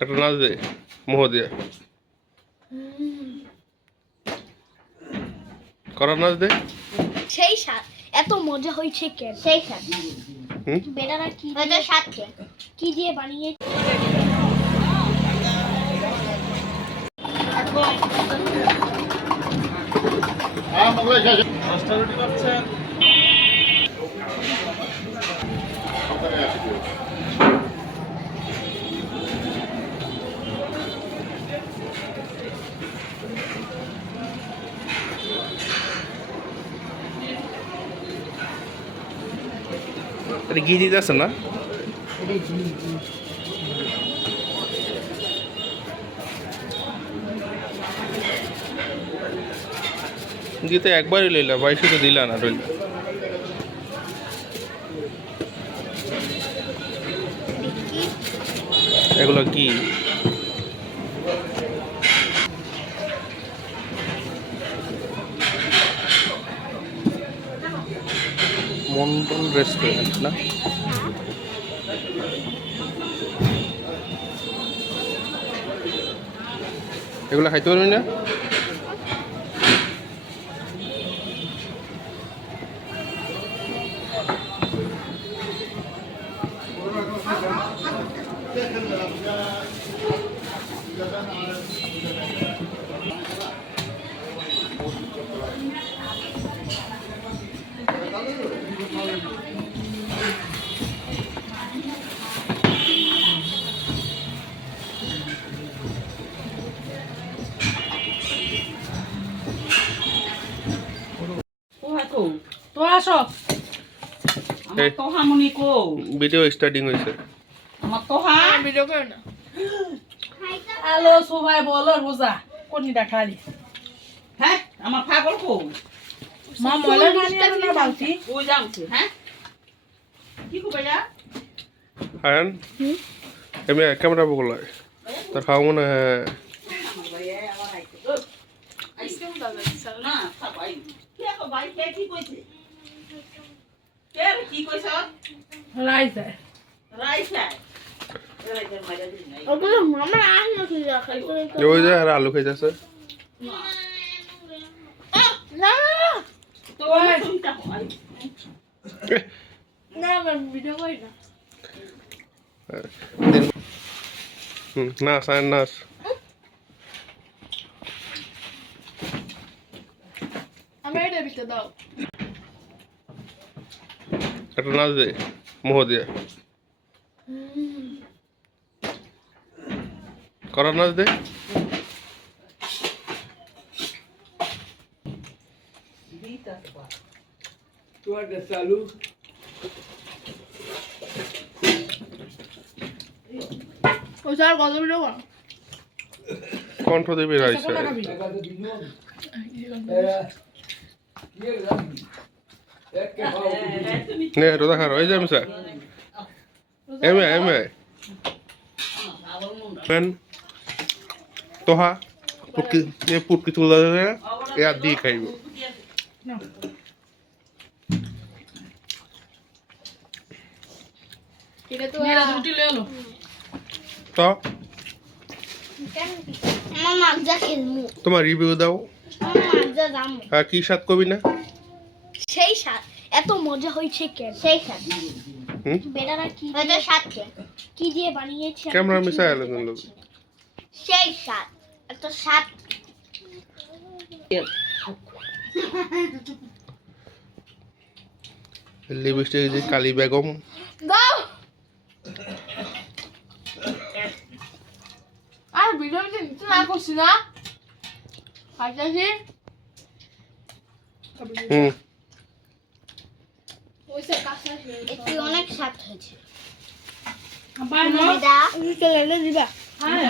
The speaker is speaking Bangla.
একটা নাচ দে মোহ দিয়ে করা নাচ দে সেই স্বাদ এত মজা হয়েছে কেন সেই স্বাদ বেটারা কি এটা স্বাদ কি দিয়ে বানিয়ে এটা ঘি দিতে আছে না গীতে একবারই লইলা বাইশে তো দিলা না রইল এগুলো কি মন্ডল রেস্টুরেন্ট না এগুলো খাইতে পারবি না তো আসো আমার তোহা মনি কো ভিডিও স্টার্টিং হয়েছে আমার তোহা ভিডিও করে না হ্যালো সবাই বলো রোজা কোনটা খালি হ্যাঁ আমার পাগল কো মা ময়লা পানি আর না বালতি ও যাচ্ছে হ্যাঁ কি কো ভাইয়া আয়ন এমনি ক্যামেরা বগল তোর খাওয়া মনে হয় আমার ভাইয়া আমার আইতো আইসম দাদা না সবাই কি কো ভাই কে কি কইছে কে কি কইছ রাইসা রাইসা রাইসা মাইরা দিন নাই ওগুলো মামা আর না কি রাখাই ওই যে আর আলু খাইতেছে না তো শুনতা হয় না আমার ভিডিও করি না নাচ আয়ন নাচ আমার এটা ভিতরে দাও একটা নাচ দে মোহ দিয়ে করা নাচ দে ওই স্যার কত ভিডিও করো কণ্ঠ দেবী রাইছে নে রোদা খার ওই যে আমি স্যার এমএ এমএ মেন তোহা পুটকি তুলে দেবে এ আর দিয়ে খাইব এটা তো মেরা রুটি লয়ে লো তো আমার মাজা খেলমু তোমার রিভিউ দাও আমার মাজা দাম আর কি স্বাদ কবি না সেই স্বাদ এত মজা হয়েছে কেন সেই স্বাদ বেটারা কি এটা স্বাদ কি দিয়ে বানিয়েছে ক্যামেরা মিশাই আলো লোক সেই স্বাদ এত স্বাদ লিপস্টিক যে কালী বেগম দাও আর ভিডিও নিতে না করছি না আচ্ছা এটি অনেক স্বাদ হয়েছে বাই নো দিবা হ্যাঁ